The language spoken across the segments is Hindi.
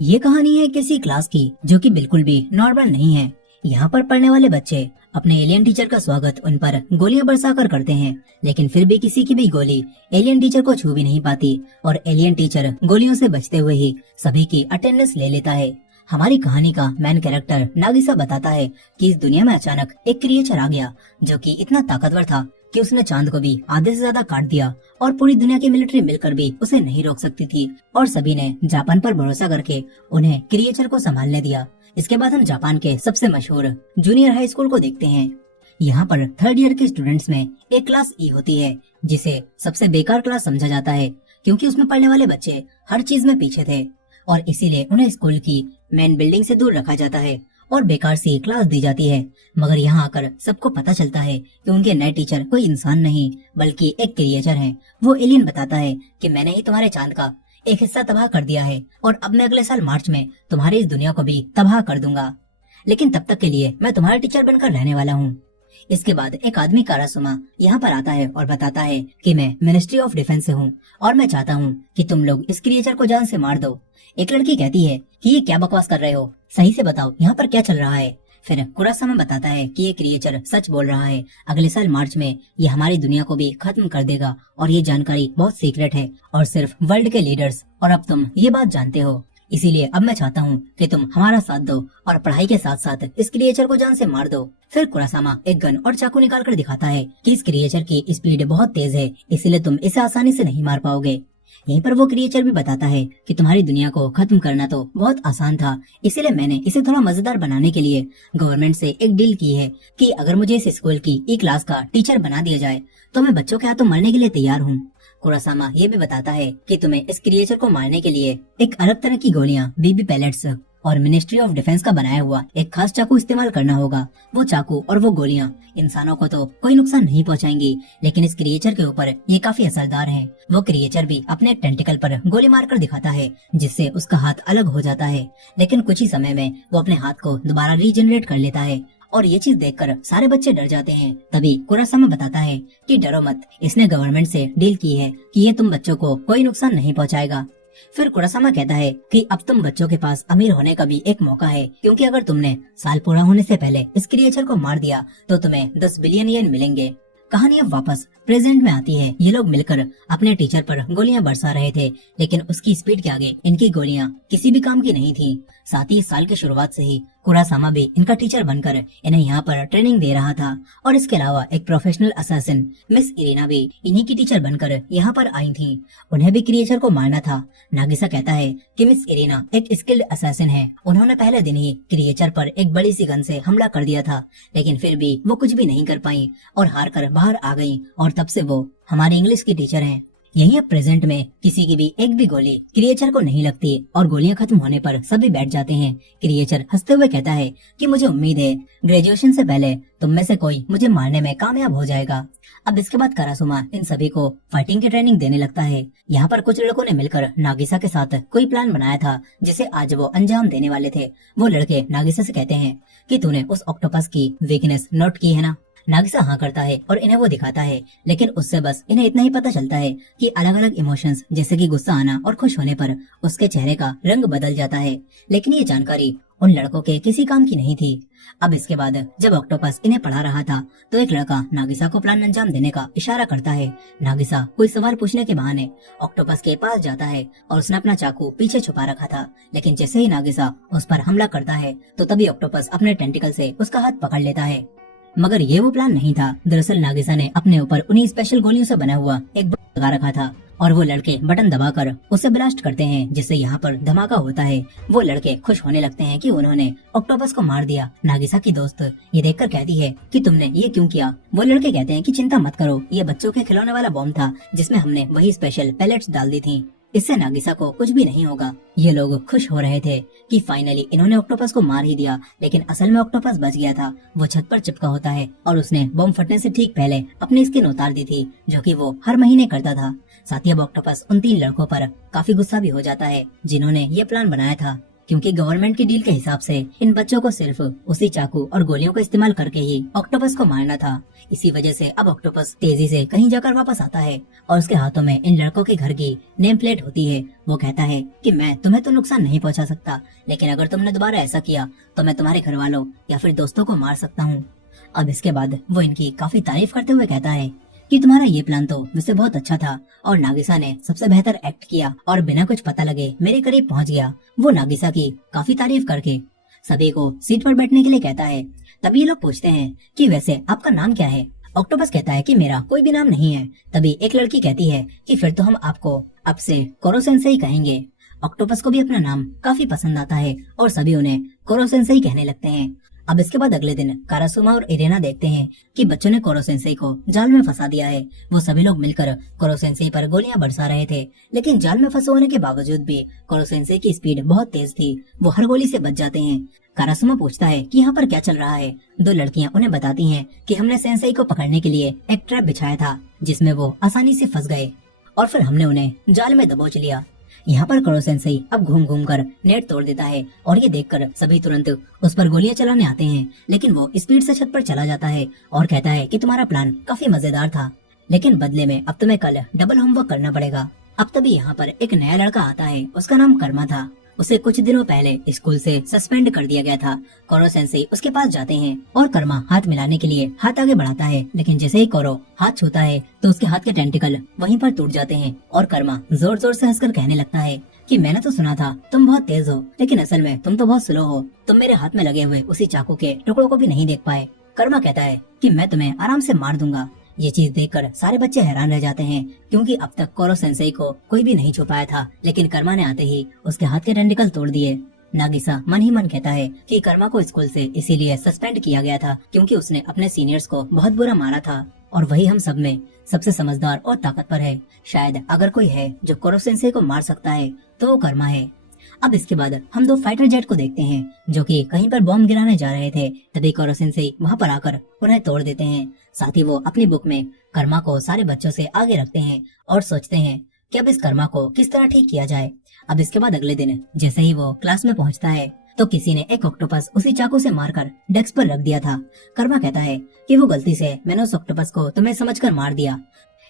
ये कहानी है किसी क्लास की जो कि बिल्कुल भी नॉर्मल नहीं है। यहाँ पर पढ़ने वाले बच्चे अपने एलियन टीचर का स्वागत उन पर गोलियां बरसाकर करते हैं, लेकिन फिर भी किसी की भी गोली एलियन टीचर को छू भी नहीं पाती और एलियन टीचर गोलियों से बचते हुए ही सभी की अटेंडेंस ले लेता है। हमारी कहानी का मेन कैरेक्टर नागिसा बताता है कि इस दुनिया में अचानक एक क्रिएचर आ गया जो कि इतना ताकतवर था कि उसने चांद को भी आधे से ज्यादा काट दिया और पूरी दुनिया की मिलिट्री मिलकर भी उसे नहीं रोक सकती थी और सभी ने जापान पर भरोसा करके उन्हें क्रिएचर को संभालने दिया। इसके बाद हम जापान के सबसे मशहूर जूनियर हाई स्कूल को देखते हैं। यहाँ पर थर्ड ईयर के स्टूडेंट्स में एक क्लास ई होती है जिसे सबसे बेकार क्लास समझा जाता है क्योंकि उसमें पढ़ने वाले बच्चे हर चीज में पीछे थे और इसीलिए उन्हें स्कूल की मेन बिल्डिंग से दूर रखा जाता है और बेकार सी क्लास दी जाती है। मगर यहाँ आकर सबको पता चलता है कि उनके नए टीचर कोई इंसान नहीं बल्कि एक क्रिएचर है। वो एलियन बताता है कि मैंने ही तुम्हारे चांद का एक हिस्सा तबाह कर दिया है और अब मैं अगले साल मार्च में तुम्हारी इस दुनिया को भी तबाह कर दूंगा, लेकिन तब तक के लिए मैं तुम्हारा टीचर बनकर रहने वाला हूँ। इसके बाद एक आदमी कारासुमा यहाँ पर आता है और बताता है कि मैं मिनिस्ट्री ऑफ डिफेंस से हूँ और मैं चाहता हूँ कि तुम लोग इस क्रिएचर को जान से मार दो। एक लड़की कहती है कि ये क्या बकवास कर रहे हो, सही से बताओ यहाँ पर क्या चल रहा है। फिर कुरासामा बताता है कि ये क्रिएचर सच बोल रहा है, अगले साल मार्च में ये हमारी दुनिया को भी खत्म कर देगा और ये जानकारी बहुत सीक्रेट है और सिर्फ वर्ल्ड के लीडर्स और अब तुम ये बात जानते हो। इसीलिए अब मैं चाहता हूँ कि तुम हमारा साथ दो और पढ़ाई के साथ साथ इस क्रिएचर को जान से मार दो। फिर कुरासामा एक गन और चाकू निकाल कर दिखाता है कि इस क्रिएचर की स्पीड बहुत तेज है, इसीलिए तुम इसे आसानी से नहीं मार पाओगे। यहीं पर वो क्रिएचर भी बताता है कि तुम्हारी दुनिया को खत्म करना तो बहुत आसान था, इसीलिए मैंने इसे थोड़ा मजेदार बनाने के लिए गवर्नमेंट से एक डील की है कि अगर मुझे इस स्कूल की ई क्लास का टीचर बना दिया जाए तो मैं बच्चों के हाथों मरने के लिए तैयार हूँ। कुरासामा ये भी बताता है कि तुम्हें इस क्रिएचर को मारने के लिए एक अलग तरह की गोलियां, बीबी पैलेट्स और मिनिस्ट्री ऑफ डिफेंस का बनाया हुआ एक खास चाकू इस्तेमाल करना होगा। वो चाकू और वो गोलियां इंसानों को तो कोई नुकसान नहीं पहुंचाएंगी, लेकिन इस क्रिएचर के ऊपर ये काफी असरदार हैं। वो क्रिएचर भी अपने टेंटिकल पर गोली मारकर दिखाता है जिससे उसका हाथ अलग हो जाता है, लेकिन कुछ ही समय में वो अपने हाथ को दोबारा रीजनरेट कर लेता है और ये चीज देखकर सारे बच्चे डर जाते हैं। तभी कुरासामा बताता है कि डरो मत, इसने गवर्नमेंट से डील की है कि ये तुम बच्चों को कोई नुकसान नहीं पहुंचाएगा। फिर कुरासामा कहता है कि अब तुम बच्चों के पास अमीर होने का भी एक मौका है, क्योंकि अगर तुमने साल पूरा होने से पहले इस क्रिएचर को मार दिया तो तुम्हें 10 बिलियन येन मिलेंगे। कहानी अब वापस प्रेजेंट में आती है। ये लोग मिलकर अपने टीचर पर गोलियां बरसा रहे थे, लेकिन उसकी स्पीड के आगे इनकी गोलियां किसी भी काम की नहीं थी। साथ ही इस साल की शुरुआत से ही कुरासामा भी इनका टीचर बनकर इन्हें यहाँ पर ट्रेनिंग दे रहा था और इसके अलावा एक प्रोफेशनल असैसिन मिस इरिना भी इन्हीं की टीचर बनकर यहाँ पर आई थी। उन्हें भी क्रिएचर को मारना था। नागिसा कहता है कि मिस इरिना एक स्किल्ड असैसिन है, उन्होंने पहले दिन ही क्रिएचर पर एक बड़ी सी गन से हमला कर दिया था, लेकिन फिर भी वो कुछ भी नहीं कर पाई और हार कर बाहर आ गई और तब से वो हमारी इंग्लिश की टीचर हैं। यहीं अब प्रेजेंट में किसी की भी एक भी गोली क्रिएचर को नहीं लगती और गोलियां खत्म होने पर सभी बैठ जाते हैं। क्रिएचर हंसते हुए कहता है कि मुझे उम्मीद है ग्रेजुएशन से पहले तुम में से कोई मुझे मारने में कामयाब हो जाएगा। अब इसके बाद कारासुमा इन सभी को फाइटिंग की ट्रेनिंग देने लगता है। यहाँ पर कुछ लड़कों ने मिलकर नागिसा के साथ कोई प्लान बनाया था जिसे आज वो अंजाम देने वाले थे। वो लड़के नागिसा से कहते हैं कि तूने उस ऑक्टोपस की वीकनेस नोट की है ना। नागिसा हाँ करता है और इन्हें वो दिखाता है, लेकिन उससे बस इन्हें इतना ही पता चलता है कि अलग अलग इमोशंस जैसे कि गुस्सा आना और खुश होने पर उसके चेहरे का रंग बदल जाता है, लेकिन ये जानकारी उन लड़कों के किसी काम की नहीं थी। अब इसके बाद जब ऑक्टोपस इन्हें पढ़ा रहा था तो एक लड़का नागिसा को प्लान अंजाम देने का इशारा करता है। नागिसा कोई सवाल पूछने के बहाने ऑक्टोपस के पास जाता है और उसने अपना चाकू पीछे छुपा रखा था, लेकिन जैसे ही नागिसा उस पर हमला करता है तो तभी ऑक्टोपस अपने टेंटिकल से उसका हाथ पकड़ लेता है। मगर ये वो प्लान नहीं था। दरअसल नागिसा ने अपने ऊपर उन्हीं स्पेशल गोलियों से बना हुआ एक बटन लगा रखा था और वो लड़के बटन दबाकर उसे ब्लास्ट करते हैं जिससे यहाँ पर धमाका होता है। वो लड़के खुश होने लगते हैं कि उन्होंने ऑक्टोपस को मार दिया। नागिसा की दोस्त ये देखकर कहती है कि तुमने ये क्यों किया। वो लड़के कहते हैं कि चिंता मत करो, ये बच्चों के खिलौने वाला बॉम्ब था जिसमें हमने वही स्पेशल पैलेट्स डाल दी थी, इससे नागिसा को कुछ भी नहीं होगा। ये लोग खुश हो रहे थे कि फाइनली इन्होंने ऑक्टोपस को मार ही दिया, लेकिन असल में ऑक्टोपस बच गया था। वो छत पर चिपका होता है और उसने बम फटने से ठीक पहले अपनी स्किन उतार दी थी, जो कि वो हर महीने करता था। साथ ही अब ऑक्टोपस उन 3 लड़कों पर काफी गुस्सा भी हो जाता है जिन्होंने ये प्लान बनाया था। क्योंकि गवर्नमेंट की डील के हिसाब से इन बच्चों को सिर्फ उसी चाकू और गोलियों का इस्तेमाल करके ही ऑक्टोपस को मारना था। इसी वजह से अब ऑक्टोपस तेजी से कहीं जाकर वापस आता है और उसके हाथों में इन लड़कों के घर की नेम प्लेट होती है। वो कहता है कि मैं तुम्हें तो नुकसान नहीं पहुंचा सकता, लेकिन अगर तुमने दोबारा ऐसा किया तो मैं तुम्हारे घर वालों या फिर दोस्तों को मार सकता हूँ। अब इसके बाद वो इनकी काफी तारीफ करते हुए कहता है कि तुम्हारा ये प्लान तो वैसे बहुत अच्छा था और नागिसा ने सबसे बेहतर एक्ट किया और बिना कुछ पता लगे मेरे करीब पहुंच गया। वो नागिसा की काफी तारीफ करके सभी को सीट पर बैठने के लिए कहता है। तभी ये लोग पूछते हैं कि वैसे आपका नाम क्या है। ऑक्टोपस कहता है कि मेरा कोई भी नाम नहीं है। तभी एक लड़की कहती है कि फिर तो हम आपको अब से कोरो सेंसेई कहेंगे। ऑक्टोपस को भी अपना नाम काफी पसंद आता है और सभी उन्हें कोरो सेंसेई कहने लगते हैं। अब इसके बाद अगले दिन कारासुमा और इरेना देखते हैं कि बच्चों ने कोरो सेंसेई को जाल में फंसा दिया है। वो सभी लोग मिलकर कोरो सेंसेई पर गोलियां बरसा रहे थे, लेकिन जाल में फंसे होने के बावजूद भी कोरो सेंसेई की स्पीड बहुत तेज थी। वो हर गोली से बच जाते हैं। कारासुमा पूछता है कि यहाँ पर क्या चल रहा है। दो लड़कियां उन्हें बताती हैं कि हमने सेंसेई को पकड़ने के लिए एक ट्रैप बिछाया था, जिसमें वो आसानी से फंस गए और फिर हमने उन्हें जाल में दबोच लिया। यहाँ पर कोरो सेंसेई अब घूम घूम कर नेट तोड़ देता है और ये देखकर सभी तुरंत उस पर गोलियां चलाने आते हैं, लेकिन वो स्पीड से छत पर चला जाता है और कहता है कि तुम्हारा प्लान काफी मजेदार था, लेकिन बदले में अब तुम्हें कल डबल होमवर्क करना पड़ेगा। अब तभी यहाँ पर एक नया लड़का आता है। उसका नाम कर्मा था। उसे कुछ दिनों पहले स्कूल से सस्पेंड कर दिया गया था। कोरो सेंसेई उसके पास जाते हैं और कर्मा हाथ मिलाने के लिए हाथ आगे बढ़ाता है, लेकिन जैसे ही कोरो हाथ छूता है तो उसके हाथ के टेंटिकल वहीं पर टूट जाते हैं और कर्मा जोर जोर से हंसकर कहने लगता है कि मैंने तो सुना था तुम बहुत तेज हो, लेकिन असल में तुम तो बहुत स्लो हो। तुम मेरे हाथ में लगे हुए उसी चाकू के टुकड़ों को भी नहीं देख पाए। कर्मा कहता है कि मैं तुम्हें आराम से मार दूंगा। ये चीज देखकर सारे बच्चे हैरान रह जाते हैं, क्योंकि अब तक कोरो सेंसेई को कोई भी नहीं छुपाया था, लेकिन कर्मा ने आते ही उसके हाथ के टेंटिकल तोड़ दिए। नागिसा मन ही मन कहता है कि कर्मा को स्कूल से इसीलिए सस्पेंड किया गया था क्योंकि उसने अपने सीनियर्स को बहुत बुरा मारा था और वही हम सब में सबसे समझदार और ताकतवर है। शायद अगर कोई है जो कोरो सेंसेई को मार सकता है तो वो कर्मा है। अब इसके बाद हम दो फाइटर जेट को देखते हैं जो कि कहीं पर बॉम्ब गिराने जा रहे थे। तभी कोरो सेंसेई वहाँ पर आकर उन्हें तोड़ देते हैं। साथ ही वो अपनी बुक में कर्मा को सारे बच्चों से आगे रखते हैं और सोचते हैं कि अब इस कर्मा को किस तरह ठीक किया जाए। अब इसके बाद अगले दिन जैसे ही वो क्लास में पहुंचता है तो किसी ने एक ऑक्टोपस उसी चाकू से मारकर डेस्क पर रख दिया था। कर्मा कहता है कि वो गलती से मैंने उस ऑक्टोपस को तुम्हें समझकर मार दिया,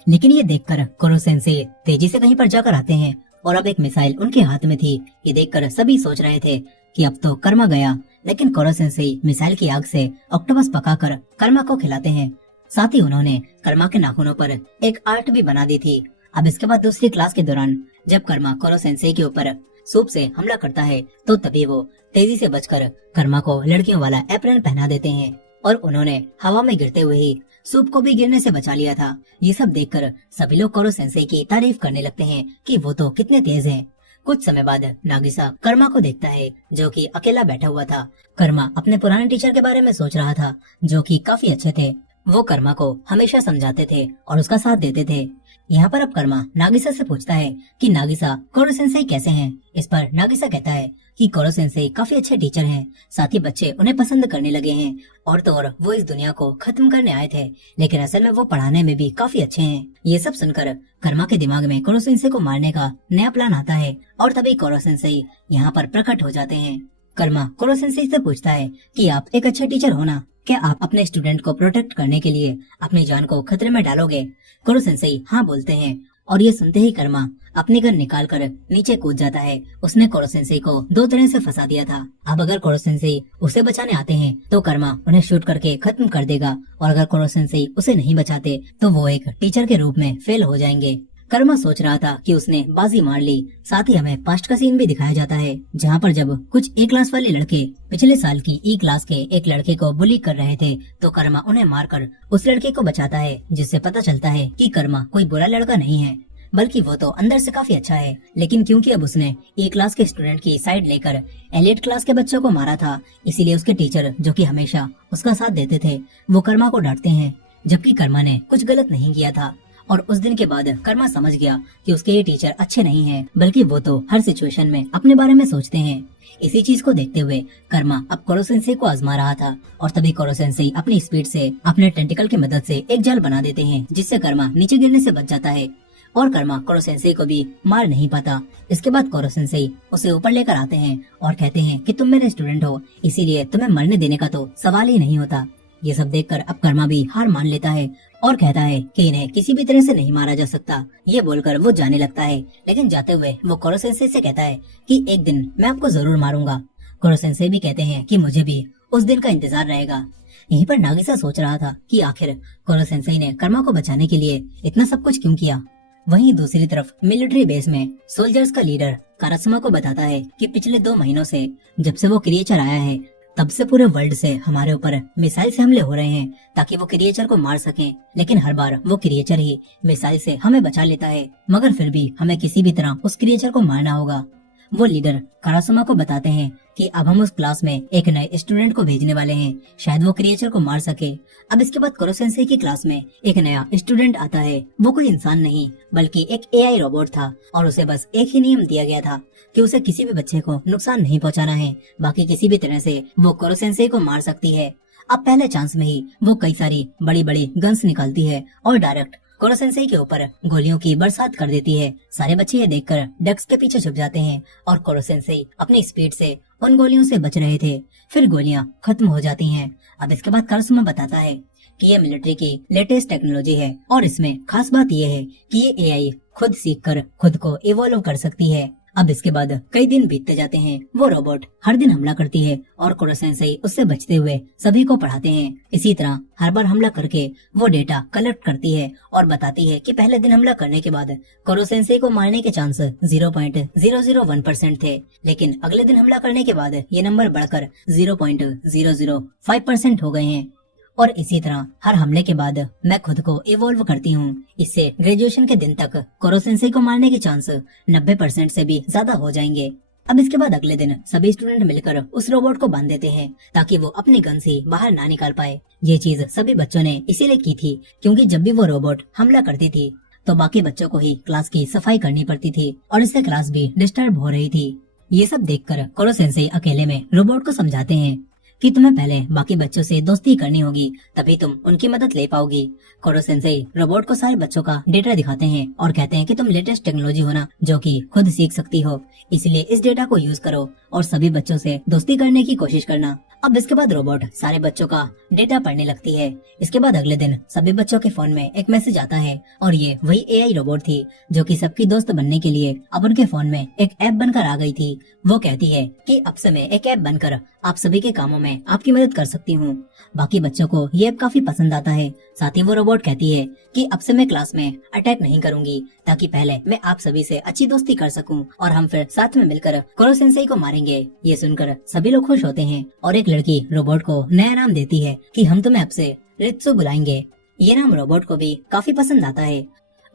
लेकिन ये देखकर कोरो सेंसेई तेजी से कहीं पर जाकर आते हैं और अब एक मिसाइल उनके हाथ में थी। ये देखकर सभी सोच रहे थे कि अब तो कर्मा गया, लेकिन कोरो सेंसेई मिसाइल की आग से ऑक्टोपस पकाकर कर्मा को खिलाते हैं। साथ ही उन्होंने कर्मा के नाखूनों पर एक आर्ट भी बना दी थी। अब इसके बाद दूसरी क्लास के दौरान जब कर्मा कोरो सेंसेई के ऊपर सूप से हमला करता है तो तभी वो तेजी से बचकर कर्मा को लड़कियों वाला एप्रन पहना देते हैं और उन्होंने हवा में गिरते हुए ही सूप को भी गिरने से बचा लिया था। ये सब देखकर सभी लोग कोरो सेंसेई की तारीफ करने लगते हैं कि वो तो कितने तेज हैं। कुछ समय बाद नागिसा कर्मा को देखता है जो कि अकेला बैठा हुआ था। कर्मा अपने पुराने टीचर के बारे में सोच रहा था जो कि काफी अच्छे थे। वो कर्मा को हमेशा समझाते थे और उसका साथ देते थे। यहाँ पर अब कर्मा नागिसा से पूछता है कि नागिसा कोरो सेंसेई कैसे हैं। इस पर नागिसा कहता है कि कोरो सेंसेई काफी अच्छे टीचर हैं, साथ ही बच्चे उन्हें पसंद करने लगे हैं और तो और वो इस दुनिया को खत्म करने आए थे, लेकिन असल में वो पढ़ाने में भी काफी अच्छे हैं। ये सब सुनकर कर्मा के दिमाग में कोरो सेंसेई को मारने का नया प्लान आता है और तभी कोरो सेंसेई यहाँ पर प्रकट हो जाते हैं। कर्मा कोरो सेंसेई से पूछता है कि आप एक अच्छे टीचर हो ना, क्या आप अपने स्टूडेंट को प्रोटेक्ट करने के लिए अपनी जान को खतरे में डालोगे। कोरो सेंसेई हाँ बोलते हैं और ये सुनते ही कर्मा अपनी गन निकाल कर नीचे कूद जाता है। उसने कोरो सेंसेई को दो तरह से फंसा दिया था। अब अगर कोरो सेंसेई उसे बचाने आते हैं तो कर्मा उन्हें शूट करके खत्म कर देगा और अगर कोरो सेंसेई उसे नहीं बचाते तो वो एक टीचर के रूप में फेल हो जाएंगे। कर्मा सोच रहा था कि उसने बाजी मार ली। साथ ही हमें पास्ट का सीन भी दिखाया जाता है जहाँ पर जब कुछ ए क्लास वाले लड़के पिछले साल की ई क्लास के एक लड़के को बुली कर रहे थे तो कर्मा उन्हें मारकर उस लड़के को बचाता है, जिससे पता चलता है कि कर्मा कोई बुरा लड़का नहीं है, बल्कि वो तो अंदर से काफी अच्छा है। लेकिन क्योंकि अब उसने ए क्लास के स्टूडेंट की साइड लेकर एलियट क्लास के बच्चों को मारा था, इसीलिए उसके टीचर जो कि हमेशा उसका साथ देते थे वो कर्मा को डांटते हैं, जबकि कर्मा ने कुछ गलत नहीं किया था। और उस दिन के बाद कर्मा समझ गया कि उसके ये टीचर अच्छे नहीं हैं, बल्कि वो तो हर सिचुएशन में अपने बारे में सोचते हैं। इसी चीज को देखते हुए कर्मा अब कोरो सेंसेई को आजमा रहा था और तभी कोरो सेंसेई अपनी स्पीड से अपने टेंटिकल की मदद से एक जाल बना देते हैं, जिससे कर्मा नीचे गिरने से बच जाता है। और कर्मा कोरो सेंसेई को भी मार नहीं पाता। इसके बाद कोरो सेंसेई उसे ऊपर लेकर आते हैं और कहते हैं कि तुम मेरे स्टूडेंट हो, इसीलिए तुम्हें मरने देने का तो सवाल ही नहीं होता। ये सब देखकर अब कर्मा भी हार मान लेता है और कहता है कि इन्हें किसी भी तरह से नहीं मारा जा सकता। ये बोलकर वो जाने लगता है, लेकिन जाते हुए वो कोरो सेंसेई से कहता है कि एक दिन मैं आपको जरूर मारूंगा। कोरो सेंसेई भी कहते हैं कि मुझे भी उस दिन का इंतजार रहेगा। यहीं पर नागिसा सोच रहा था कि आखिर कोरो सेंसेई ने कर्मा को बचाने के लिए इतना सब कुछ क्यों किया। वहीं दूसरी तरफ मिलिट्री बेस में सोल्जर्स का लीडर कारासुमा को बताता है कि पिछले 2 महीनों से जब से वो क्रिएचर आया है तब से पूरे वर्ल्ड से हमारे ऊपर मिसाइल से हमले हो रहे हैं ताकि वो क्रिएचर को मार सकें, लेकिन हर बार वो क्रिएचर ही मिसाइल से हमें बचा लेता है, मगर फिर भी हमें किसी भी तरह उस क्रिएचर को मारना होगा। वो लीडर कारासुमा को बताते हैं कि अब हम उस क्लास में एक नए स्टूडेंट को भेजने वाले हैं, शायद वो क्रिएचर को मार सके। अब इसके बाद कोरो सेंसेई की क्लास में एक नया स्टूडेंट आता है। वो कोई इंसान नहीं बल्कि एक एआई रोबोट था और उसे बस एक ही नियम दिया गया था कि उसे किसी भी बच्चे को नुकसान नहीं पहुंचाना है, बाकी किसी भी तरह से वो कोरो सेंसेई को मार सकती है। अब पहले चांस में ही वो कई सारी बड़ी बड़ी गन्स निकालती है और डायरेक्ट कोरो सेंसेई के ऊपर गोलियों की बरसात कर देती है। सारे बच्चे ये देखकर डेस्क के पीछे छुप जाते हैं और कोरो सेंसेई अपनी स्पीड से उन गोलियों से बच रहे थे। फिर गोलियां खत्म हो जाती हैं। अब इसके बाद कारासुमा बताता है कि ये मिलिट्री की लेटेस्ट टेक्नोलॉजी है और इसमें खास बात ये है कि ये एआई खुद सीखकर खुद को इवॉल्व कर सकती है। अब इसके बाद कई दिन बीतते जाते हैं। वो रोबोट हर दिन हमला करती है और कोरो सेंसेई उससे बचते हुए सभी को पढ़ाते हैं। इसी तरह हर बार हमला करके वो डेटा कलेक्ट करती है और बताती है कि पहले दिन हमला करने के बाद कोरो सेंसेई को मारने के चांस 0.001% थे, लेकिन अगले दिन हमला करने के बाद ये नंबर बढ़कर 0.005% हो गए हैं। और इसी तरह हर हमले के बाद मैं खुद को इवॉल्व करती हूँ। इससे ग्रेजुएशन के दिन तक कोरो सेंसेई को मारने के चांस 90% से भी ज्यादा हो जाएंगे। अब इसके बाद अगले दिन सभी स्टूडेंट मिलकर उस रोबोट को बांध देते हैं ताकि वो अपनी गन से बाहर ना निकाल पाए। ये चीज सभी बच्चों ने इसीलिए की थी क्योंकि जब भी वो रोबोट हमला करती थी तो बाकी बच्चों को ही क्लास की सफाई करनी पड़ती थी और इससे क्लास भी डिस्टर्ब हो रही थी। ये सब देखकर कोरो सेंसेई अकेले में रोबोट को समझाते हैं कि तुम्हें पहले बाकी बच्चों से दोस्ती करनी होगी, तभी तुम उनकी मदद ले पाओगी। कोरो सेंसेई रोबोट को सारे बच्चों का डेटा दिखाते हैं और कहते हैं कि तुम लेटेस्ट टेक्नोलॉजी हो ना, जो कि खुद सीख सकती हो, इसलिए इस डेटा को यूज करो और सभी बच्चों से दोस्ती करने की कोशिश करना। अब इसके बाद रोबोट सारे बच्चों का डेटा पढ़ने लगती है। इसके बाद अगले दिन सभी बच्चों के फोन में एक मैसेज आता है और ये वही एआई रोबोट थी जो कि सबकी दोस्त बनने के लिए अब उनके फोन में एक ऐप बनकर आ गई थी। वो कहती है कि अब से मैं एक ऐप बनकर आप सभी के कामों में आपकी मदद कर सकती हूँ। बाकी बच्चों को ये ऐप काफी पसंद आता है। साथ ही वो रोबोट कहती है कि अब से मैं क्लास में अटैक नहीं करूंगी ताकि पहले मैं आप सभी से अच्छी दोस्ती कर सकूं और हम फिर साथ में मिलकर कोरो सेंसेई को मारेंगे। ये सुनकर सभी लोग खुश होते हैं और एक लड़की रोबोट को नया नाम देती है कि हम तुम्हें अब से रित्सु बुलाएंगे। ये नाम रोबोट को भी काफी पसंद आता है।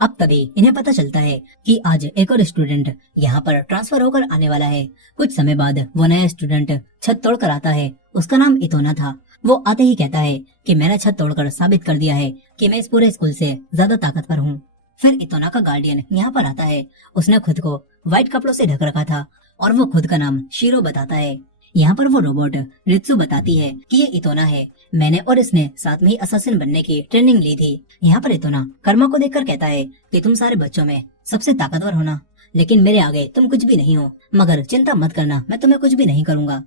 अब तभी इन्हें पता चलता है कि आज एक और स्टूडेंट यहाँ पर ट्रांसफर होकर आने वाला है। कुछ समय बाद वो नया स्टूडेंट छत तोड़कर आता है। उसका नाम इतोना था। वो आते ही कहता है कि मैंने छत तोड़कर साबित कर दिया है कि मैं इस पूरे स्कूल से ज्यादा ताकतवर हूँ। फिर इतोना का गार्डियन यहाँ पर आता है। उसने खुद को व्हाइट कपड़ों से ढक रखा था और वो खुद का नाम शीरो बताता है। यहाँ पर वो रोबोट रित्सु बताती है कि ये इतोना है, मैंने और इसने साथ में ही असैसिन बनने की ट्रेनिंग ली थी। यहाँ पर इतोना कर्मा को देखकर कहता है कि तुम सारे बच्चों में सबसे ताकतवर हो ना, लेकिन मेरे आगे तुम कुछ भी नहीं हो, मगर चिंता मत करना, मैं तुम्हें कुछ भी नहीं करूंगा।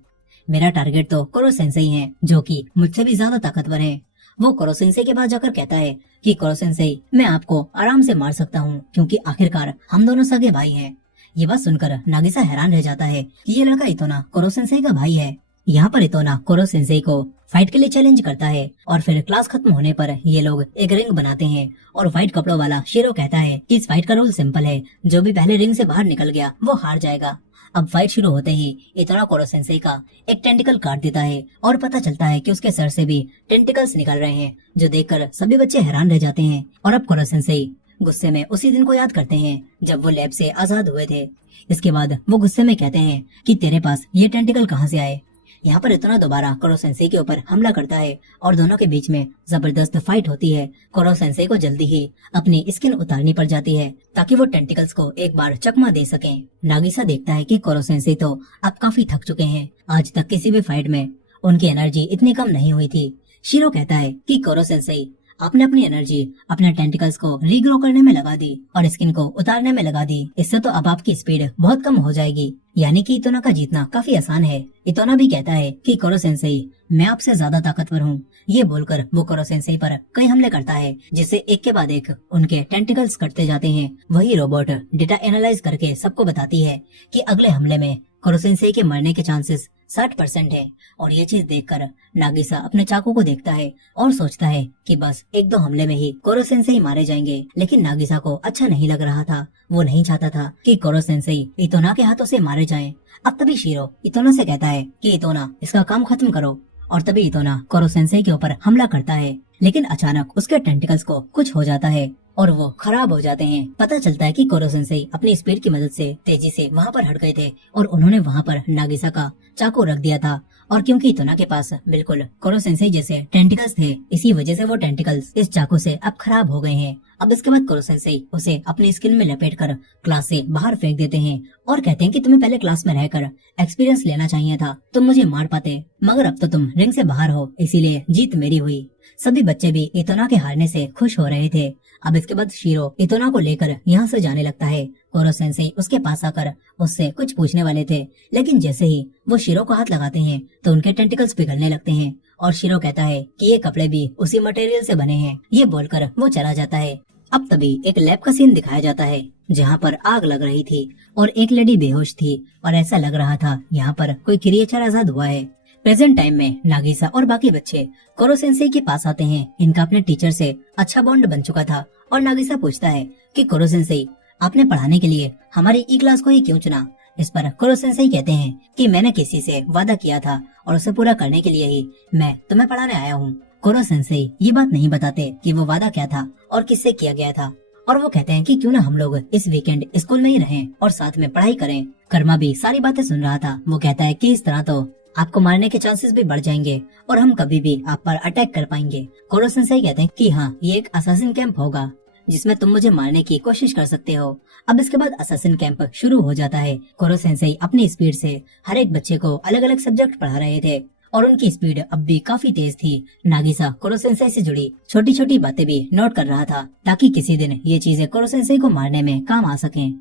मेरा टारगेट तो कोरो सेंसेई है जो कि मुझसे भी ज्यादा ताकतवर है। वो कोरो सेंसेई के पास जाकर कहता है कि कोरो सेंसेई, मैं आपको आराम से मार सकता हूँ क्योंकि आखिरकार हम दोनों सगे भाई हैं। ये बात सुनकर नागिसा हैरान रह जाता है कि ये लड़का इतोना कोरो सेंसेई का भाई है। यहाँ पर इतोना कोरो सेंसेई को फाइट के लिए चैलेंज करता है और फिर क्लास खत्म होने पर ये लोग एक रिंग बनाते हैं और व्हाइट कपड़ों वाला शीरो कहता है कि इस फाइट का रूल सिंपल है, जो भी पहले रिंग से बाहर निकल गया वो हार जाएगा। अब फाइट शुरू होते ही इतोना कोरो सेंसेई का एक टेंटिकल काट देता है और पता चलता है कि उसके सर से भी टेंटिकल्स निकल रहे हैं, जो देखकर सभी बच्चे हैरान रह जाते हैं। और अब कोरो सेंसेई गुस्से में उसी दिन को याद करते हैं जब वो लैब से आजाद हुए थे। इसके बाद वो गुस्से में कहते हैं कि तेरे पास ये टेंटिकल कहाँ से आए। यहाँ पर इतना दोबारा कोरो सेंसेई के ऊपर हमला करता है और दोनों के बीच में जबरदस्त फाइट होती है। कोरो सेंसेई को जल्दी ही अपनी स्किन उतारनी पड़ जाती है ताकि वो टेंटिकल्स को एक बार चकमा दे सकें। नागिसा देखता है कि कोरो सेंसेई तो अब काफी थक चुके हैं। आज तक किसी भी फाइट में उनकी एनर्जी इतनी कम नहीं हुई थी। शीरो कहता है कि कोरो सेंसेई, आपने अपनी एनर्जी अपने टेंटिकल्स को रीग्रो करने में लगा दी और स्किन को उतारने में लगा दी। इससे तो अब आपकी स्पीड बहुत कम हो जाएगी, यानी कि इतोना का जीतना काफी आसान है। इतोना भी कहता है कि कोरो सेंसेई, मैं आपसे ज्यादा ताकतवर हूँ। ये बोलकर वो कोरो सेंसेई पर कई हमले करता है, जिससे एक के बाद एक उनके टेंटिकल्स कटते जाते हैं। वही रोबोट डेटा एनालाइज करके सबको बताती है कि अगले हमले में कोरो सेंसेई के मरने के चांसेस 60% है। और ये चीज देखकर नागिसा अपने चाकू को देखता है और सोचता है कि बस एक दो हमले में ही कोरो सेंसेई मारे जाएंगे। लेकिन नागिसा को अच्छा नहीं लग रहा था। वो नहीं चाहता था कि कोरो सेंसेई इतोना के हाथों से मारे जाएं। अब तभी शीरो इतोना से कहता है कि इतोना, इसका काम खत्म करो। और तभी इतोना कोरो सेंसेई के ऊपर हमला करता है, लेकिन अचानक उसके टेंटिकल्स को कुछ हो जाता है और वो खराब हो जाते हैं। पता चलता है कि कोरो सेंसेई अपनी स्पीड की मदद से तेजी से वहाँ पर हट गए थे और उन्होंने वहाँ पर नागिसा का चाकू रख दिया था। और क्योंकि इतोना के पास बिल्कुल कोरो सेंसेई जैसे टेंटिकल्स थे, इसी वजह से वो टेंटिकल्स इस चाकू से अब खराब हो गए हैं। अब इसके बाद कोरो सेंसेई उसे अपनी स्किन में लपेटकर क्लास से बाहर फेंक देते हैं और कहते हैं कि तुम्हें पहले क्लास में रहकर एक्सपीरियंस लेना चाहिए था, तुम मुझे मार पाते, मगर अब तो तुम रिंग से बाहर हो, इसीलिए जीत मेरी हुई। सभी बच्चे भी इतोना के हारने से खुश हो रहे थे। अब इसके बाद शीरो इतोना को लेकर यहाँ से जाने लगता है। कोरो सेंसेई उसके पास आकर उससे कुछ पूछने वाले थे, लेकिन जैसे ही वो शीरो को हाथ लगाते हैं तो उनके टेंटिकल्स पिघलने लगते हैं और शीरो कहता है कि ये कपड़े भी उसी मटेरियल से बने हैं। ये बोलकर वो चला जाता है। अब तभी एक लैब का सीन दिखाया जाता है जहाँ पर आग लग रही थी और एक लेडी बेहोश थी और ऐसा लग रहा था यहाँ पर कोई क्रिएचर आजाद हुआ है। प्रेजेंट टाइम में नागिसा और बाकी बच्चे कोरो सेंसेई के पास आते हैं। इनका अपने टीचर से अच्छा बॉन्ड बन चुका था और नागिसा पूछता है कि कोरो सेंसेई, आपने पढ़ाने के लिए हमारी ई क्लास को ही क्यों चुना? इस पर कोरो सेंसेई कहते हैं कि मैंने किसी से वादा किया था और उसे पूरा करने के लिए ही मैं तुम्हें पढ़ाने आया हूँ। कोरो सेंसेई ये बात नहीं बताते कि वो वादा क्या था और किससे किया गया था। और वो कहते हैं कि क्यों ना हम लोग इस वीकेंड स्कूल में ही रहें और साथ में पढ़ाई करें। कर्मा भी सारी बातें सुन रहा था। वो कहता है कि इस तरह तो आपको मारने के चांसेस भी बढ़ जाएंगे और हम कभी भी आप पर अटैक कर पाएंगे। कोरो सेंसेई कहते हैं कि हाँ, ये एक असासिन कैंप होगा जिसमें तुम मुझे मारने की कोशिश कर सकते हो। अब इसके बाद असासिन कैंप शुरू हो जाता है। कोरो सेंसेई अपनी स्पीड से हर एक बच्चे को अलग अलग सब्जेक्ट पढ़ा रहे थे और उनकी स्पीड अब भी काफी तेज थी। नागिसा कोरो सेंसेई से जुड़ी छोटी छोटी बातें भी नोट कर रहा था ताकि किसी दिन ये चीजें कोरो सेंसेई को मारने में काम आ सकें।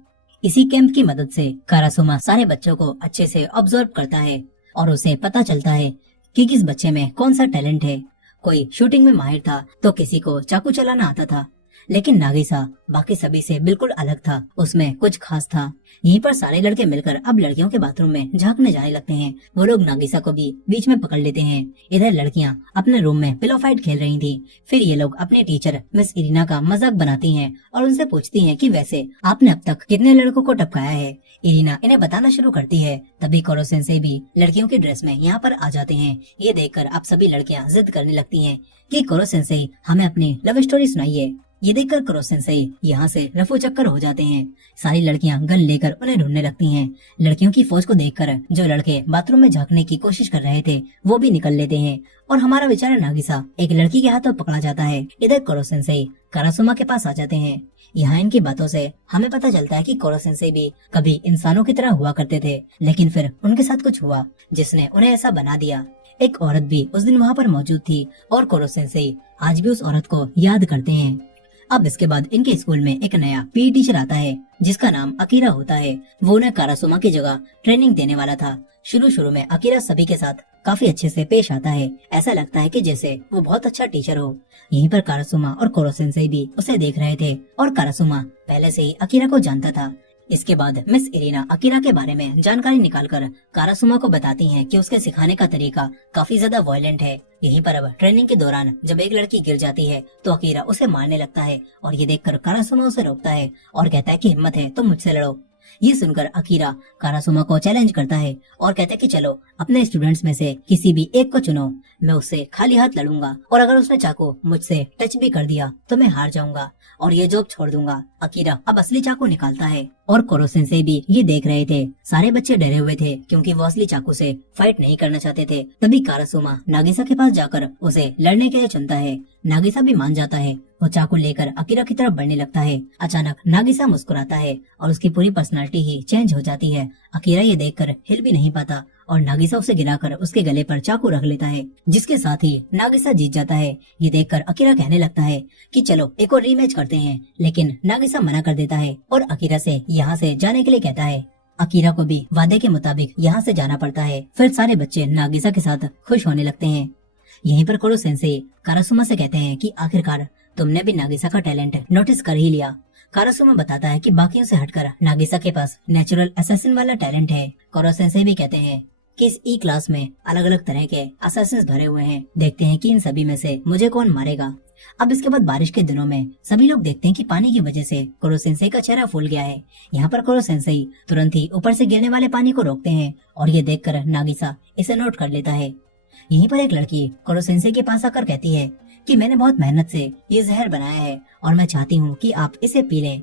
इसी कैंप की मदद से कारासुमा सारे बच्चों को अच्छे से ऑब्जर्व करता है और उसे पता चलता है कि किस बच्चे में कौन सा टैलेंट है। कोई शूटिंग में माहिर था तो किसी को चाकू चलाना आता था, लेकिन नागिसा बाकी सभी से बिल्कुल अलग था। उसमें कुछ खास था। यहीं पर सारे लड़के मिलकर अब लड़कियों के बाथरूम में झांकने जाने लगते हैं। वो लोग नागिसा को भी बीच में पकड़ लेते हैं। इधर लड़कियां अपने रूम में पिलो फाइट खेल रही थी। फिर ये लोग अपने टीचर मिस इरिना का मजाक बनाती हैं और उनसे पूछती हैं कि वैसे आपने अब तक कितने लड़कों को टपकाया है। इरिना इन्हें बताना शुरू करती है। तभी कोरो सेंसेई भी लड़कियों की ड्रेस में यहाँ पर आ जाते हैं। ये देखकर अब सभी लड़कियां जिद करने लगती हैं कि कोरो सेंसेई हमें अपनी लव स्टोरी सुनाइए। ये देखकर कोरो सेंसेई यहाँ से रफू चक्कर हो जाते हैं। सारी लड़कियां गन लेकर उन्हें ढूंढने लगती हैं। लड़कियों की फौज को देखकर जो लड़के बाथरूम में झांकने की कोशिश कर रहे थे वो भी निकल लेते हैं और हमारा बेचारा नागिसा एक लड़की के हाथों पकड़ा जाता है। इधर कोरो सेंसेई कारासुमा के पास आ जाते हैं। यहाँ इनकी बातों से हमें पता चलता है कि कोरो सेंसेई भी कभी इंसानों की तरह हुआ करते थे, लेकिन फिर उनके साथ कुछ हुआ जिसने उन्हें ऐसा बना दिया। एक औरत भी उस दिन वहाँ पर मौजूद थी और कोरो सेंसेई आज भी उस औरत को याद करते हैं। अब इसके बाद इनके स्कूल में एक नया पीई टीचर आता है जिसका नाम अकीरा होता है। वो उन्हें कारासुमा की जगह ट्रेनिंग देने वाला था। शुरू में अकीरा सभी के साथ काफी अच्छे से पेश आता है। ऐसा लगता है कि जैसे वो बहुत अच्छा टीचर हो। यहीं पर कारासुमा और कोरो सेंसेई भी उसे देख रहे थे और कारासुमा पहले से ही अकीरा को जानता था। इसके बाद मिस इरिना अकीरा के बारे में जानकारी निकालकर कारासुमा को बताती हैं कि उसके सिखाने का तरीका काफी ज्यादा वायलेंट है। यहीं पर अब ट्रेनिंग के दौरान जब एक लड़की गिर जाती है तो अकीरा उसे मारने लगता है और ये देखकर कारासुमा उसे रोकता है और कहता है कि हिम्मत है तो मुझसे लड़ो। ये सुनकर अकीरा कारासुमा को चैलेंज करता है और कहता है कि चलो अपने स्टूडेंट्स में से किसी भी एक को चुनो, मैं उससे खाली हाथ लड़ूंगा और अगर उसने चाकू मुझसे टच भी कर दिया तो मैं हार जाऊंगा और ये जॉब छोड़ दूंगा। अकीरा अब असली चाकू निकालता है और कोरो सेंसेई भी ये देख रहे थे। सारे बच्चे डरे हुए थे क्योंकि वो असली चाकू से फाइट नहीं करना चाहते थे। तभी कारासुमा नागिसा के पास जाकर उसे लड़ने के लिए चुनता है। नागिसा भी मान जाता है। वो चाकू लेकर अकीरा की तरफ बढ़ने लगता है। अचानक नागिसा मुस्कुराता है और उसकी पूरी पर्सनालिटी ही चेंज हो जाती है। अकीरा ये देखकर हिल भी नहीं पाता और नागिसा उसे गिराकर उसके गले पर चाकू रख लेता है, जिसके साथ ही नागिसा जीत जाता है। ये देखकर अकीरा कहने लगता है कि चलो एक और रीमैच करते हैं, लेकिन नागिसा मना कर देता है और अकीरा से यहाँ से जाने के लिए कहता है। अकीरा को भी वादे के मुताबिक यहाँ से जाना पड़ता है। फिर सारे बच्चे नागिसा के साथ खुश होने लगते हैं। यहीं पर कुरो सेंसेई कारासुमा से कहते हैं कि आखिरकार तुमने भी नागिसा का टैलेंट नोटिस कर ही लिया। कारासुमा बताता है कि बाकियों से हटकर नागिसा के पास नेचुरल असैसिन वाला टैलेंट है। कुरो सेंसेई भी कहते हैं कि इस ई क्लास में अलग अलग तरह के असैसिन्स भरे हुए हैं, देखते हैं कि इन सभी में से मुझे कौन मारेगा। अब इसके बाद बारिश के दिनों में सभी लोग देखते हैं कि पानी की वजह से कुरो सेंसेई का चेहरा फूल गया है। यहाँ पर कुरो सेंसेई तुरंत ही ऊपर से गिरने वाले पानी को रोकते हैं और ये देखकर नागिसा इसे नोट कर लेता है। यहीं पर एक लड़की कुरो सेंसेई के पास आकर कहती है कि मैंने बहुत मेहनत से ये जहर बनाया है और मैं चाहती हूँ कि आप इसे पी लें।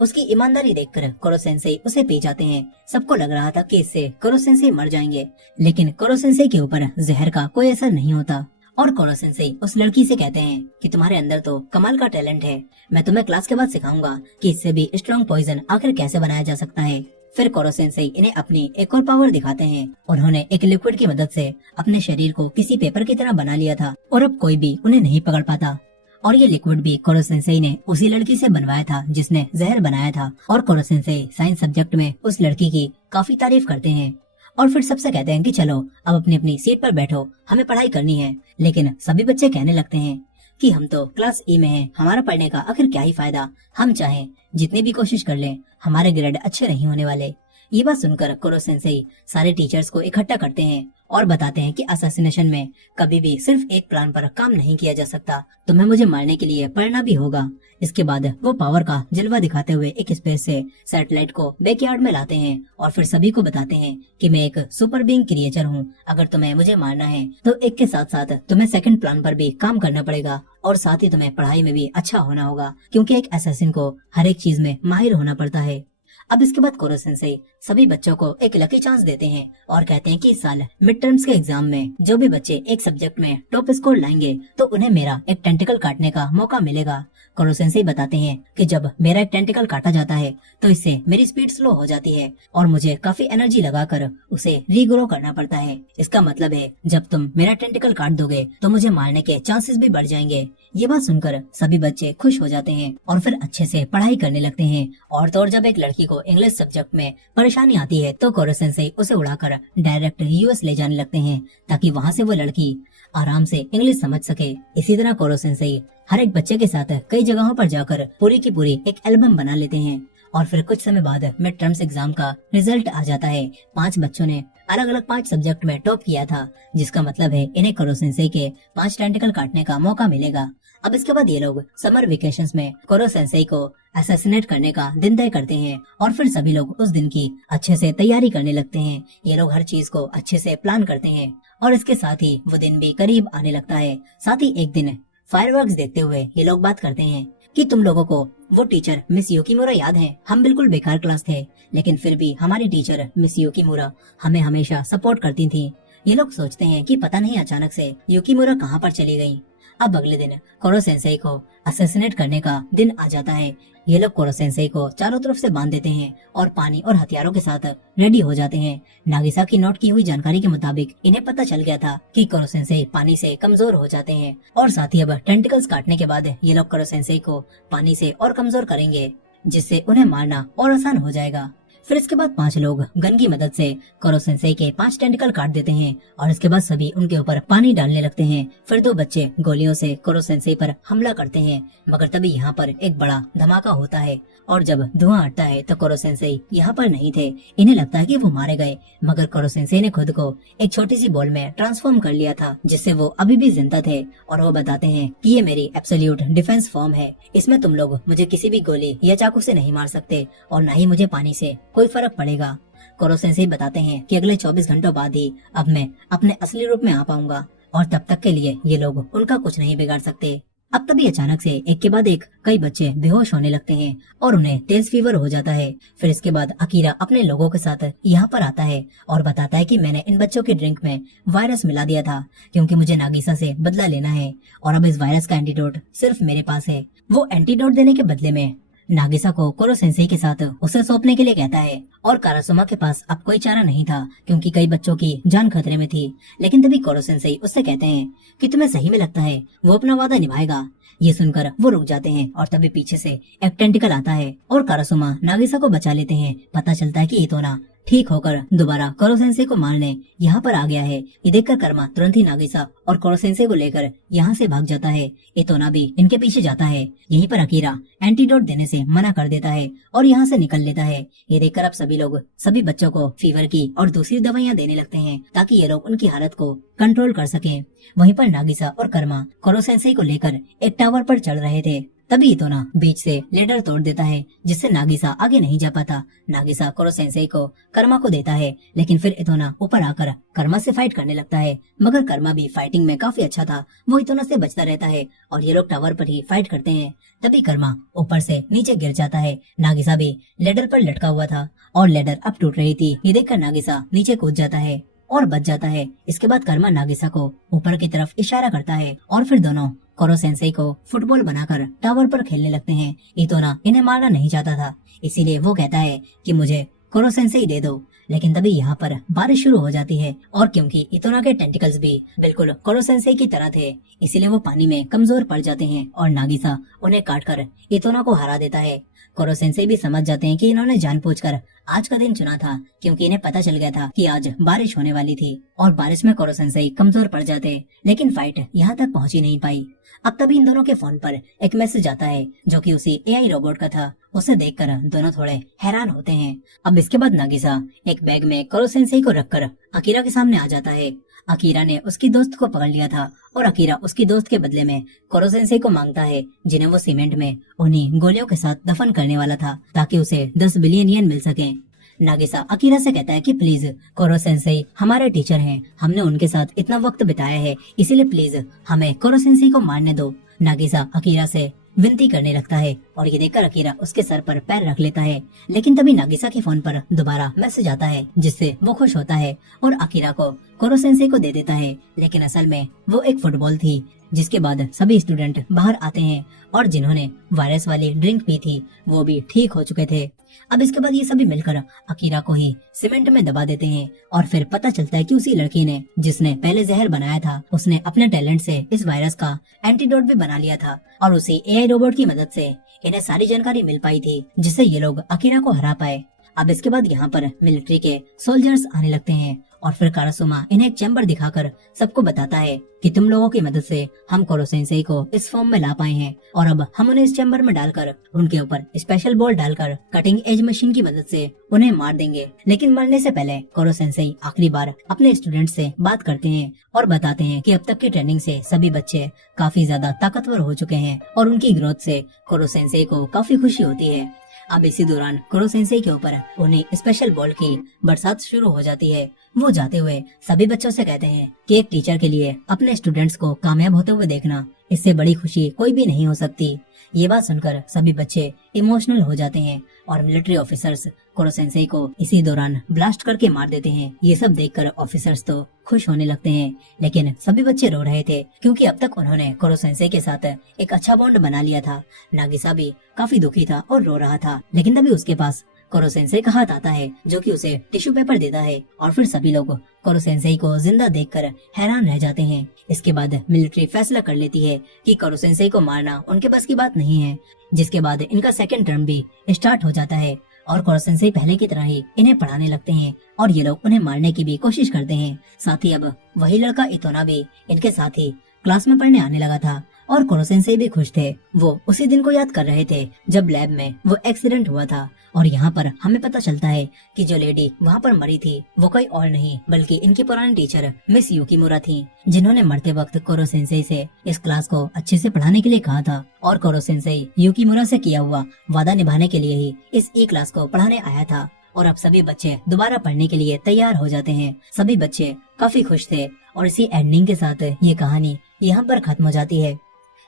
उसकी ईमानदारी देखकर कुरो सेंसेई उसे पी जाते हैं। सबको लग रहा था कि इससे कुरो सेंसेई मर जाएंगे, लेकिन कुरो सेंसेई के ऊपर जहर का कोई असर नहीं होता और कुरो सेंसेई उस लड़की से कहते हैं कि तुम्हारे अंदर तो कमाल का टैलेंट है, मैं तुम्हें क्लास के बाद सिखाऊंगा कि इससे भी स्ट्रॉन्ग पॉइजन आखिर कैसे बनाया जा सकता है। फिर कुरो सेंसेई इन्हें अपनी एक और पावर दिखाते हैं। उन्होंने एक लिक्विड की मदद से अपने शरीर को किसी पेपर की तरह बना लिया था और अब कोई भी उन्हें नहीं पकड़ पाता। और ये लिक्विड भी कुरो सेंसेई ने उसी लड़की से बनवाया था जिसने जहर बनाया था। और कुरो सेंसेई साइंस सब्जेक्ट में उस लड़की की काफी तारीफ करते हैं और फिर सबसे कहते हैं कि चलो अब अपनी अपनी सीट पर बैठो, हमें पढ़ाई करनी है। लेकिन सभी बच्चे कहने लगते हैं कि हम तो क्लास ई में हैं, हमारा पढ़ने का आखिर क्या ही फायदा, हम चाहें जितनी भी कोशिश कर लें हमारे ग्रेड अच्छे नहीं होने वाले। ये बात सुनकर कुरो सेंसेई सारे टीचर्स को इकट्ठा करते हैं और बताते हैं कि असैसिनेशन में कभी भी सिर्फ एक प्लान पर काम नहीं किया जा सकता, तुम्हें मुझे मारने के लिए पढ़ना भी होगा। इसके बाद वो पावर का जलवा दिखाते हुए एक स्पेस से सैटेलाइट को बैकयार्ड में लाते हैं और फिर सभी को बताते हैं कि मैं एक सुपर बीइंग क्रिएचर हूँ, अगर तुम्हें मुझे मारना है तो एक के साथ साथ तुम्हें सेकंड प्लान पर भी काम करना पड़ेगा और साथ ही तुम्हें पढ़ाई में भी अच्छा होना होगा, क्योंकि एक असैसिन को हर एक चीज में माहिर होना पड़ता है। अब इसके बाद कुरो सेंसेई सभी बच्चों को एक लकी चांस देते हैं और कहते हैं कि इस साल मिड टर्म्स के एग्जाम में जो भी बच्चे एक सब्जेक्ट में टॉप स्कोर लाएंगे तो उन्हें मेरा एक टेंटिकल काटने का मौका मिलेगा। कुरो सेंसेई बताते हैं कि जब मेरा एक टेंटिकल काटा जाता है तो इससे मेरी स्पीड स्लो हो जाती है और मुझे काफी एनर्जी लगाकर उसे रीग्रो करना पड़ता है। इसका मतलब है जब तुम मेरा टेंटिकल काट दोगे तो मुझे मारने के चांसेस भी बढ़ जाएंगे। ये बात सुनकर सभी बच्चे खुश हो जाते हैं और फिर अच्छे से पढ़ाई करने लगते हैं। और तो और जब एक लड़की को इंग्लिश सब्जेक्ट में परेशानी आती है तो कुरो सेंसेई उसे उड़ाकर डायरेक्ट यूएस ले जाने लगते हैं ताकि वहाँ से वो लड़की आराम से इंग्लिश समझ सके। इसी तरह कुरो सेंसेई हर एक बच्चे के साथ कई जगहों पर जाकर पूरी की पूरी एक एल्बम बना लेते हैं और फिर कुछ समय बाद मिड टर्म्स एग्जाम का रिजल्ट आ जाता है। 5 बच्चों ने अलग अलग 5 सब्जेक्ट में टॉप किया था, जिसका मतलब है इन्हें कुरो सेंसेई के 5 टेंटिकल काटने का मौका मिलेगा। अब इसके बाद ये लोग समर वेकेशंस में कुरो सेंसेई को असैसिनेट करने का दिन तय करते हैं और फिर सभी लोग उस दिन की अच्छे से तैयारी करने लगते हैं। ये लोग हर चीज को अच्छे से प्लान करते हैं और इसके साथ ही वो दिन भी करीब आने लगता है। साथ ही एक दिन फायरवर्क्स देखते हुए ये लोग बात करते हैं कि तुम लोगों को वो टीचर मिस युकीमुरा याद है? हम बिल्कुल बेकार क्लास थे, लेकिन फिर भी हमारी टीचर मिस युकीमुरा हमें हमेशा सपोर्ट करती थी। ये लोग सोचते हैं कि पता नहीं अचानक से युकीमुरा कहाँ पर चली गई। अब अगले दिन कुरो सेंसेई को असैसिनेट करने का दिन आ जाता है। ये लोग कुरो सेंसेई को चारों तरफ से बांध देते हैं और पानी और हथियारों के साथ रेडी हो जाते हैं। नागिसा की नोट की हुई जानकारी के मुताबिक इन्हें पता चल गया था कि कुरो सेंसेई पानी से कमजोर हो जाते हैं और साथ ही अब टेंटिकल्स काटने के बाद ये लोग कुरो सेंसेई को पानी से और कमजोर करेंगे, जिससे उन्हें मारना और आसान हो जाएगा। फिर इसके बाद 5 लोग गन की मदद से कुरो सेंसेई के 5 टेंटिकल काट देते हैं और इसके बाद सभी उनके ऊपर पानी डालने लगते हैं। फिर 2 बच्चे गोलियों से कुरो सेंसेई पर हमला करते हैं, मगर तभी यहाँ पर एक बड़ा धमाका होता है और जब धुआं हटता है तो कुरो सेंसेई यहाँ पर नहीं थे। इन्हें लगता है कि वो मारे गए, मगर कुरो सेंसेई ने खुद को एक छोटी सी बॉल में ट्रांसफॉर्म कर लिया था, जिससे वो अभी भी जिंदा थे। और वो बताते हैं कि ये मेरी एब्सोल्यूट डिफेंस फॉर्म है, इसमें तुम लोग मुझे किसी भी गोली या चाकू से नहीं मार सकते और न ही मुझे पानी से कोई फर्क पड़ेगा। कुरो सेंसेई बताते हैं कि अगले 24 घंटों बाद ही अब मैं अपने असली रूप में आ पाऊंगा और तब तक के लिए ये लोग उनका कुछ नहीं बिगाड़ सकते। अब तभी अचानक से एक के बाद एक कई बच्चे बेहोश होने लगते हैं और उन्हें तेज फीवर हो जाता है। फिर इसके बाद अकीरा अपने लोगों के साथ यहाँ पर आता है और बताता है कि मैंने इन बच्चों की ड्रिंक में वायरस मिला दिया था क्योंकि मुझे नागिसा से बदला लेना है और अब इस वायरस का एंटीडोट सिर्फ मेरे पास है। वो एंटीडोट देने के बदले में नागिसा को कोरो सेंसेई के साथ उसे सौंपने के लिए कहता है और कारासुमा के पास अब कोई चारा नहीं था क्योंकि कई बच्चों की जान खतरे में थी। लेकिन तभी कोरो सेंसेई उससे कहते हैं कि तुम्हें सही में लगता है वो अपना वादा निभाएगा। ये सुनकर वो रुक जाते हैं और तभी पीछे से एक टेंटिकल आता है और कारासुमा नागिसा को बचा लेते हैं। पता चलता है कि इतोना ठीक होकर दोबारा कोरो सेंसेई को मारने यहाँ पर आ गया है। ये देखकर कर्मा तुरंत ही नागिसा और कोरो सेंसेई को लेकर यहाँ से भाग जाता है। इतोना भी इनके पीछे जाता है। यहीं पर अकीरा एंटीडोट देने से मना कर देता है और यहाँ से निकल लेता है। ये देखकर अब सभी लोग सभी बच्चों को फीवर की और दूसरी दवाइयाँ देने लगते हैं ताकि ये लोग उनकी हालत को कंट्रोल कर सके। वहीं पर नागिसा और कर्मा कोरो सेंसेई को लेकर एक टावर पर चढ़ रहे थे। तभी इतोना बीच से लेडर तोड़ देता है जिससे नागिसा आगे नहीं जा पाता। नागिसा कोरो सेंसेई को कर्मा को देता है लेकिन फिर इतोना ऊपर आकर कर्मा से फाइट करने लगता है। मगर कर्मा भी फाइटिंग में काफी अच्छा था, वो इतोना से बचता रहता है और ये लोग टावर पर ही फाइट करते हैं। तभी कर्मा ऊपर से नीचे गिर जाता है। नागिसा भी लेडर पर लटका हुआ था और लेडर अब टूट रही थी। ये देखकर नागिसा नीचे कूद जाता है और बच जाता है। इसके बाद कर्मा नागिसा को ऊपर की तरफ इशारा करता है और फिर दोनों कोरो सेंसेई को फुटबॉल बनाकर टावर पर खेलने लगते हैं। इतोना इन्हें मारना नहीं चाहता था, इसीलिए वो कहता है कि मुझे कोरो सेंसेई दे दो। लेकिन तभी यहाँ पर बारिश शुरू हो जाती है और क्योंकि इतोना के टेंटिकल्स भी बिल्कुल कोरो सेंसेई की तरह थे, इसीलिए वो पानी में कमजोर पड़ जाते हैं और नागिसा उन्हें काटकर इतोना को हरा देता है। कोरो सेंसेई भी समझ जाते हैं कि इन्होंने जानबूझकर आज का दिन चुना था क्योंकि इन्हें पता चल गया था कि आज बारिश होने वाली थी और बारिश में कोरो सेंसेई कमजोर पड़ जाते। लेकिन फाइट यहाँ तक पहुँच ही नहीं पाई। अब तभी इन दोनों के फोन पर एक मैसेज आता है जो कि उसी एआई रोबोट का था। उसे देखकर दोनों थोड़े हैरान होते हैं। अब इसके बाद नागिसा एक बैग में कोरो सेंसेई को रखकर अकीरा के सामने आ जाता है। अकीरा ने उसकी दोस्त को पकड़ लिया था और अकीरा उसकी दोस्त के बदले में कोरो सेंसेई को मांगता है जिन्हें वो सीमेंट में उन्हीं गोलियों के साथ दफन करने वाला था ताकि उसे 10 बिलियन येन मिल सके। नागिसा अकीरा से कहता है कि प्लीज कोरो सेंसेई हमारे टीचर हैं, हमने उनके साथ इतना वक्त बिताया है, इसीलिए प्लीज हमें कोरो सेंसेई को मारने दो। नागिसा अकीरा से विनती करने लगता है और ये देखकर अकीरा उसके सर पर पैर रख लेता है। लेकिन तभी नागिसा के फोन पर दोबारा मैसेज आता है जिससे वो खुश होता है और अकीरा को कोरो सेंसेई को दे देता है। लेकिन असल में वो एक फुटबॉल थी। जिसके बाद सभी स्टूडेंट बाहर आते हैं और जिन्होंने वायरस वाली ड्रिंक पी थी वो भी ठीक हो चुके थे। अब इसके बाद ये सभी मिलकर अकीरा को ही सीमेंट में दबा देते हैं और फिर पता चलता है कि उसी लड़की ने जिसने पहले जहर बनाया था उसने अपने टैलेंट से इस वायरस का एंटीडोट भी बना लिया था और उसी एआई रोबोट की मदद से इन्हें सारी जानकारी मिल पाई थी जिससे ये लोग अकीरा को हरा पाए। अब इसके बाद यहाँ पर मिलिट्री के सोल्जर्स आने लगते हैं और फिर कारासुमा इन्हें एक चैम्बर दिखाकर सबको बताता है कि तुम लोगों की मदद से हम कोरो सेंसेई को इस फॉर्म में ला पाए हैं और अब हम उन्हें इस चैम्बर में डालकर उनके ऊपर स्पेशल बॉल डालकर कटिंग एज मशीन की मदद से उन्हें मार देंगे। लेकिन मरने से पहले कोरो सेंसेई आखिरी बार अपने स्टूडेंट से बात करते हैं और बताते हैं कि अब तक की ट्रेनिंग से सभी बच्चे काफी ज्यादा ताकतवर हो चुके हैं और उनकी ग्रोथ से कोरो सेंसेई को काफी खुशी होती है। अब इसी दौरान कोरो सेंसेई के ऊपर उन्हें स्पेशल बॉल की बरसात शुरू हो जाती है। वो जाते हुए सभी बच्चों से कहते हैं कि एक टीचर के लिए अपने स्टूडेंट्स को कामयाब होते हुए देखना इससे बड़ी खुशी कोई भी नहीं हो सकती। ये बात सुनकर सभी बच्चे इमोशनल हो जाते हैं और मिलिट्री ऑफिसर्स कोरो सेंसेई को इसी दौरान ब्लास्ट करके मार देते हैं। ये सब देखकर ऑफिसर्स तो खुश होने लगते हैं लेकिन सभी बच्चे रो रहे थे क्योंकि अब तक उन्होंने कोरो सेंसेई के साथ एक अच्छा बॉन्ड बना लिया था। नागिसा भी काफी दुखी था और रो रहा था लेकिन तभी उसके पास कोरो सेंसेई का हाथ आता है जो कि उसे टिश्यू पेपर देता है और फिर सभी लोग कोरो सेंसेई को जिंदा देखकर हैरान रह जाते हैं। इसके बाद मिलिट्री फैसला कर लेती है कि कोरो सेंसेई को मारना उनके बस की बात नहीं है, जिसके बाद इनका सेकंड टर्म भी स्टार्ट हो जाता है और कोरो सेंसेई पहले की तरह ही इन्हें पढ़ाने लगते हैं और ये लोग उन्हें मारने की भी कोशिश करते हैं। साथ ही अब वही लड़का इतोना भी इनके साथ ही क्लास में पढ़ने आने लगा था और कोरो सेंसेई भी खुश थे। वो उसी दिन को याद कर रहे थे जब लैब में वो एक्सीडेंट हुआ था और यहाँ पर हमें पता चलता है कि जो लेडी वहाँ पर मरी थी वो कोई और नहीं बल्कि इनकी पुरानी टीचर मिस युकीमुरा थी, जिन्होंने मरते वक्त कोरो सेंसेई से इस क्लास को अच्छे से पढ़ाने के लिए कहा था और कोरो सेंसेई युकीमुरा से किया हुआ वादा निभाने के लिए ही इस ई क्लास को पढ़ाने आया था। और अब सभी बच्चे दोबारा पढ़ने के लिए तैयार हो जाते हैं। सभी बच्चे काफी खुश थे और इसी एंडिंग के साथ ये कहानी यहाँ पर खत्म हो जाती है।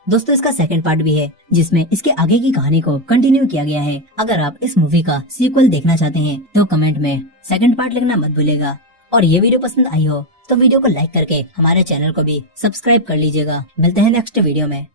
दोस्तों इसका सेकंड पार्ट भी है जिसमें इसके आगे की कहानी को कंटिन्यू किया गया है। अगर आप इस मूवी का सीक्वल देखना चाहते हैं तो कमेंट में सेकंड पार्ट लिखना मत भूलिएगा। और ये वीडियो पसंद आई हो तो वीडियो को लाइक करके हमारे चैनल को भी सब्सक्राइब कर लीजिएगा। मिलते हैं नेक्स्ट वीडियो में।